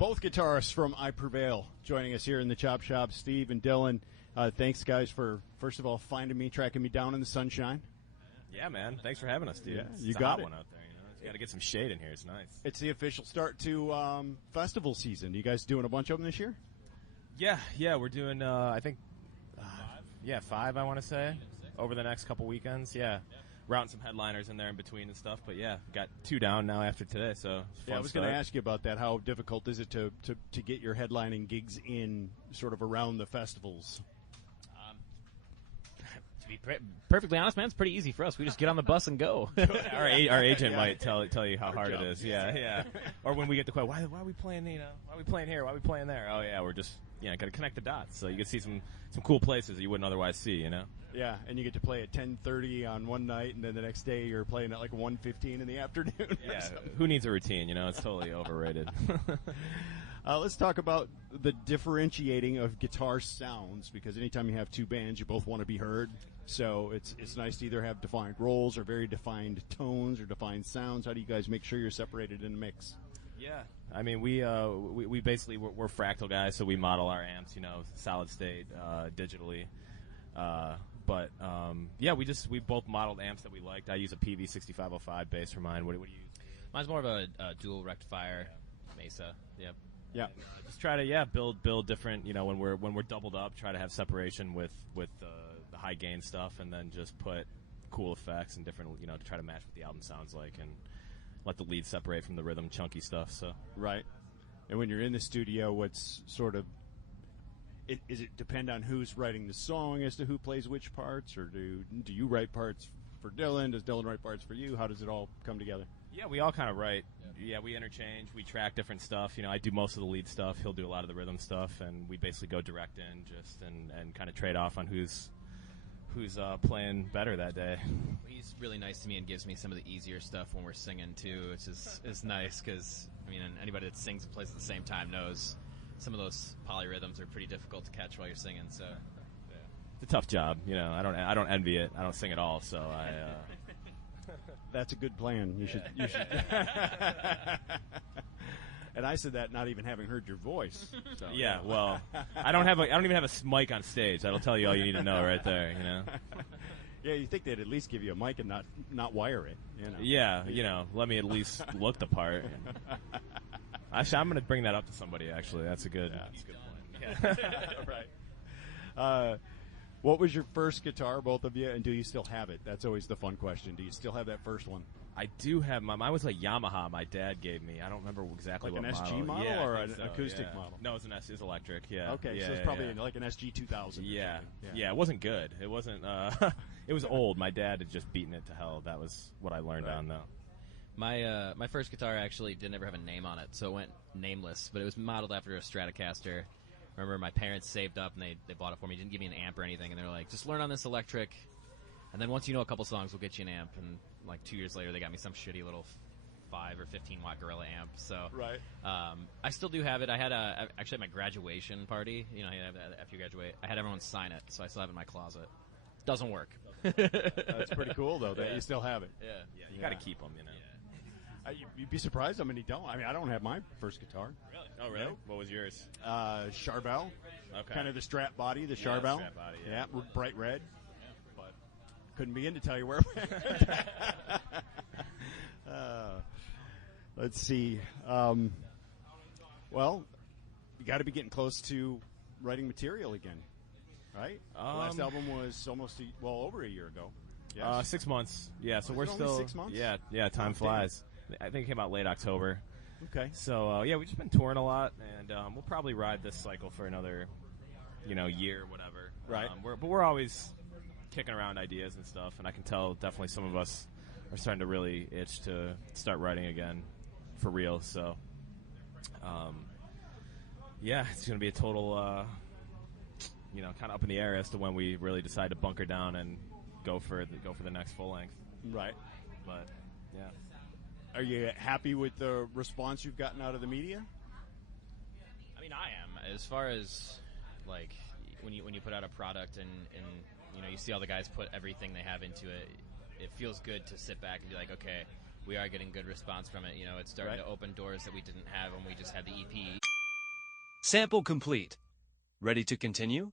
Both guitarists from I Prevail joining us here in the Chop Shop, Steve and Dylan. Thanks, guys, for, first of all, finding me, tracking me down in the sunshine. Yeah, man. Thanks for having us, dude. Yeah, it's you a got hot it. one out there. You know, you got to get some shade in here. It's nice. It's the official start to festival season. You guys doing a bunch of them this year? Yeah, we're doing, I think, 5, I want to say, over the next couple weekends. Yeah. Routing some headliners in there in between and stuff, but yeah, got 2 down now after today, so it's fun. Yeah, I was going to ask you about that. How difficult is it to get your headlining gigs in sort of around the festivals? To be perfectly honest, man, it's pretty easy for us. We just get on the bus and go. our agent might tell you how hard it is. Yeah. Or when we get the question, why are we playing? Why are we playing here? Why are we playing there? Oh yeah, we're just got to connect the dots. So you can see some cool places that you wouldn't otherwise see. You know. Yeah, and you get to play at 10:30 on one night, and then the next day you're playing at like 1:15 in the afternoon. Yeah, who needs a routine? You know, it's totally overrated. Let's talk about the differentiating of guitar sounds, because anytime you have 2 bands, you both want to be heard. So it's nice to either have defined roles or very defined tones or defined sounds. How do you guys make sure you're separated in the mix? Yeah, I mean we basically we're fractal guys, so we model our amps, solid state, digitally. But we both modeled amps that we liked. I use a PV6505 bass for mine. What do you use? Mine's more of a dual rectifier Mesa. Yep. Yeah. And, just try to build different. When we're doubled up, try to have separation with the high gain stuff, and then just put cool effects and different to try to match what the album sounds like, and let the lead separate from the rhythm chunky stuff. So right. And when you're in the studio, what's sort of Is it depend on who's writing the song as to who plays which parts, or do you write parts for Dylan? Does Dylan write parts for you? How does it all come together? Yeah, we all kind of write. Yeah, we interchange. We track different stuff. I do most of the lead stuff. He'll do a lot of the rhythm stuff, and we basically go direct in and kind of trade off on who's playing better that day. He's really nice to me and gives me some of the easier stuff when we're singing too, which is nice because anybody that sings and plays at the same time knows some of those polyrhythms are pretty difficult to catch while you're singing. So it's a tough job. I don't envy it. I don't sing at all, so I. That's a good plan. You should. And I said that not even having heard your voice. So. Yeah, well, I don't even have a mic on stage. That'll tell you all you need to know right there. Yeah, you think they'd at least give you a mic and not wire it. Yeah, let me at least look the part. Actually, I'm going to bring that up to somebody. Actually, that's a good point. Yeah. Right. What was your first guitar, both of you, and do you still have it? That's always the fun question. Do you still have that first one? I do have mine was a Yamaha my dad gave me. I don't remember exactly like what an model. SG model yeah, or an acoustic model? No, it was electric. Yeah. Okay, yeah, so it's probably like an SG 2000. Yeah. It wasn't good. It wasn't. It was old. My dad had just beaten it to hell. That was what I learned on though. My first guitar actually didn't ever have a name on it, so it went nameless. But it was modeled after a Stratocaster. I remember my parents saved up and they bought it for me. Didn't give me an amp or anything, and they were like, "Just learn on this electric, and then once you know a couple songs, we'll get you an amp." And like 2 years later, they got me some shitty little 5 or 15 watt Gorilla amp. So right. I still do have it. I had actually at my graduation party. After you graduate, I had everyone sign it, so I still have it in my closet. Doesn't work. That's pretty cool though that you still have it. Yeah, you got to keep them. You'd be surprised how many don't. I don't have my first guitar. Really? Oh, really? What was yours? Charvel. Okay. Kind of the Strat body, the Charvel. Strat body, yeah. Bright red. But couldn't begin to tell you where. Let's see. Well, you got to be getting close to writing material again, right? The last album was almost over a year ago. Yes. 6 months. Yeah, so we're only still 6 months. Yeah. Time flies. I think it came out late October. Okay. So we've just been touring a lot, and we'll probably ride this cycle for another, year or whatever. Right. But we're always kicking around ideas and stuff, and I can tell definitely some of us are starting to really itch to start writing again, for real. So, it's going to be a total, kind of up in the air as to when we really decide to bunker down and go for the next full length. Right. But yeah. Are you happy with the response you've gotten out of the media? I mean, I am. As far as like when you put out a product and you see all the guys put everything they have into it, it feels good to sit back and be like, okay, we are getting good response from it. It's starting to open doors that we didn't have when we just had the EP. Sample complete. Ready to continue?